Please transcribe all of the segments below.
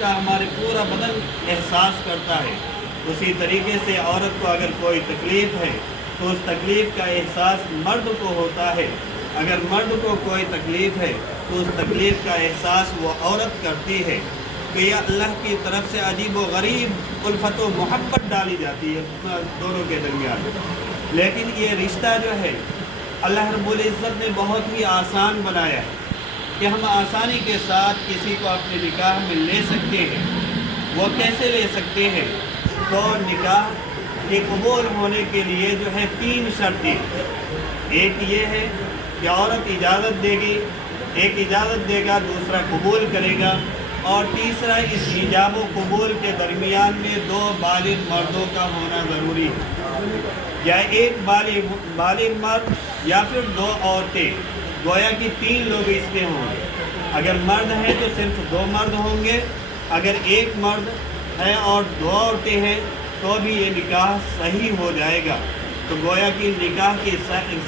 का हमारे पूरा बदन एहसास करता है। उसी तरीके से औरत को अगर कोई तकलीफ़ है तो उस तकलीफ़ का एहसास मर्द को होता है। अगर मर्द को कोई तकलीफ़ है तो उस तकलीफ़ का एहसास वो औरत करती है। कि यह अल्लाह की तरफ से अजीब व गरीब उल्फत व मोहब्बत डाली जाती है दोनों के दरमियान। लेकिन ये रिश्ता जो है अल्लाह रब्बुल इज़्ज़त ने बहुत ही आसान बनाया है कि हम आसानी के साथ किसी को अपने निकाह में ले सकते हैं। वो कैसे ले सकते हैं? तो निकाह के कबूल होने के लिए जो है 3 शर्तें। एक ये है कि औरत इजाज़त देगी, एक इजाज़त देगा, दूसरा कबूल करेगा, और तीसरा इस इजाब व कबूल के दरमियान में 2 बालिग मर्दों का होना ज़रूरी है। या एक बालिग मर्द या फिर 2 औरतें, गोया कि 3 लोग इसमें होंगे। अगर मर्द हैं तो सिर्फ 2 मर्द होंगे। अगर एक मर्द है और 2 औरतें हैं तो भी ये निकाह सही हो जाएगा। तो गोया कि निकाह के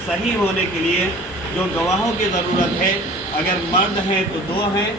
सही होने के लिए जो गवाहों की ज़रूरत है, अगर मर्द हैं तो 2 हैं,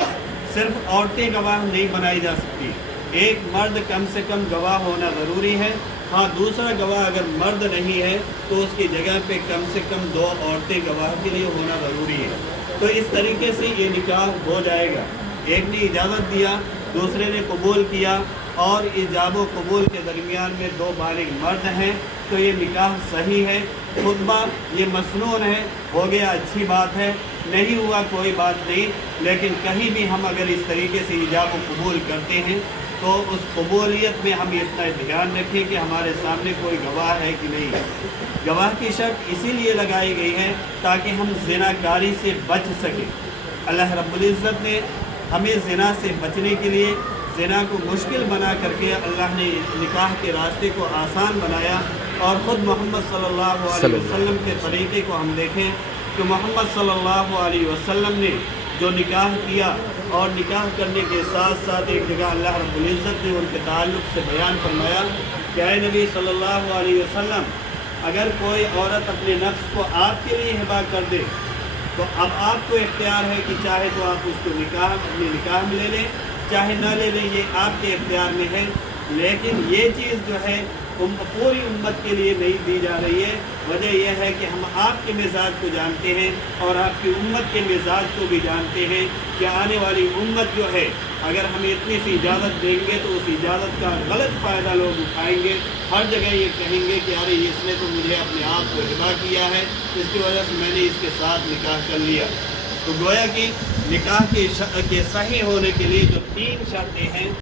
सिर्फ औरतें गवाह नहीं बनाई जा सकती। एक मर्द कम से कम गवाह होना ज़रूरी है। हाँ, दूसरा गवाह अगर मर्द नहीं है तो उसकी जगह पे कम से कम 2 औरतें गवाह के लिए होना ज़रूरी है। तो इस तरीके से ये निकाह हो जाएगा। एक ने इजाज़त दिया, दूसरे ने कबूल किया, और इजाब व कबूल के दरमियान में 2 बालिग मर्द हैं, तो ये निकाह सही है। खुतबा ये मसनून है, हो गया, अच्छी बात है। नहीं हुआ कोई बात नहीं, लेकिन कहीं भी हम अगर इस तरीके से इजाब व कबूल करते हैं तो उस कबूलियत में हम इतना ध्यान रखें कि हमारे सामने कोई गवाह है कि नहीं। गवाह की शर्त इसीलिए लगाई गई है ताकि हम ज़िनाकारी से बच सकें। अल्लाह रब्बुल इज़्ज़त ने हमें ज़िना से बचने के लिए ज़िना को मुश्किल बना करके अल्लाह ने निकाह के रास्ते को आसान बनाया। और ख़ुद मोहम्मद सल्लल्लाहु अलैहि वसल्लम के तरीक़े को हम देखें कि मोहम्मद सल्लल्लाहु अलैहि वसल्लम ने जो निकाह किया, और निकाह करने के साथ साथ एक जगह अल्लाह रब्बुल इज़्ज़त ने उनके ताल्लुक़ से बयान फरमाया कि ऐ नबी सल्लल्लाहु अलैहि वसल्लम, अगर कोई औरत अपने नफ्स को आपके लिए हिबा कर दे तो अब आपको इख्तियार है कि चाहे तो आप उसको अपने निकाह में ले लें, चाहे ना ले लें, ये आपके इख्तियार में है। लेकिन ये चीज़ जो है पूरी उम्मत के लिए नहीं दी जा रही है। वजह यह है कि हम आपके मिजाज को जानते हैं और आपकी उम्मत के मिजाज को भी जानते हैं कि आने वाली उम्मत जो है, अगर हम इतनी सी इजाज़त देंगे तो उस इजाज़त का गलत फ़ायदा लोग उठाएंगे। हर जगह ये कहेंगे कि अरे इसने तो मुझे अपने आप को हिबा किया है, इसकी वजह से मैंने इसके साथ निकाह कर लिया। तो गोया कि निकाह के सही होने के लिए जो 3 शर्तें हैं